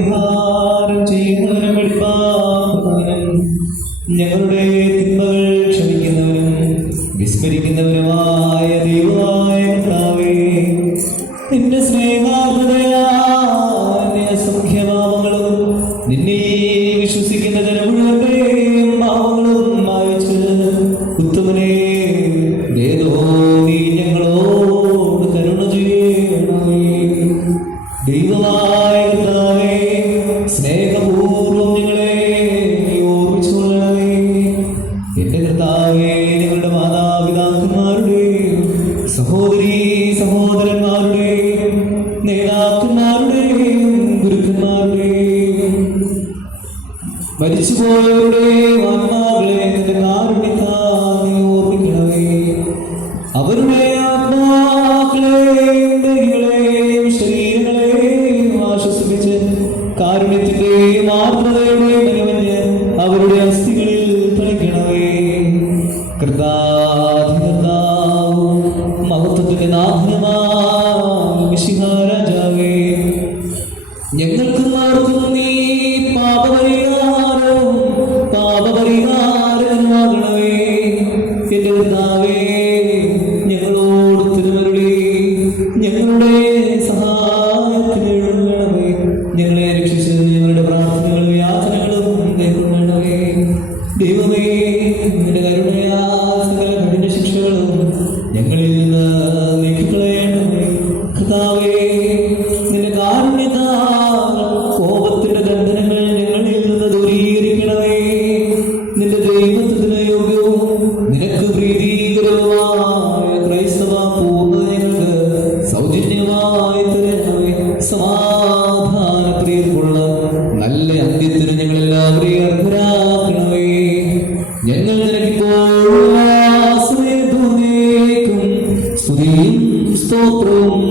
പാപപരിഹാരം ചെയ്യുന്നവനും വെടിപ്പാക്കുന്നവനും ഞങ്ങളുടെ തിന്മകൾ ക്ഷമിക്കുന്നവനും വിസ്മരിക്കുന്നവനുമായ ദൈവമായ കർത്താവേ നിന്റെ സ്നേഹാർദ്രതയാ നിന്നെ വിശ്വസിക്കുന്ന ജനം മുഴുവന്റെയും നേതാക്കന്മാരുടെയും ഗുരുക്കന്മാരുടെയും മരിച്ചുപോയവരുടെയും ആത്മാക്കളെ നിന്റെ കാരുണ്യത്താൽ നീ ഓർമ്മിക്കണമേ അവരുടെ ആത്മാക്കളെയും ഞങ്ങളുടെ സഹായത്തിന് ഞങ്ങളെ രക്ഷിച്ചത് ഞങ്ങളുടെ പ്രാർത്ഥനകളും യാചനകളും നേരിടണമേ ദൈവമേ നിന്റെ കരുണയാ സകല കഠിന ശിക്ഷകളും ഞങ്ങളിൽ നിന്ന് നീക്കിക്കളയേണ്ടവേ കർത്താവേ പ്രിയർക്കുള്ള നല്ല അന്ത്യത്തിന് ഞങ്ങളെല്ലാവരെയും അർഹരാക്കണമേ ഞങ്ങൾ നിനക്കിപ്പോൾ സമയത്തും സ്തുതിയും സ്തോത്രവും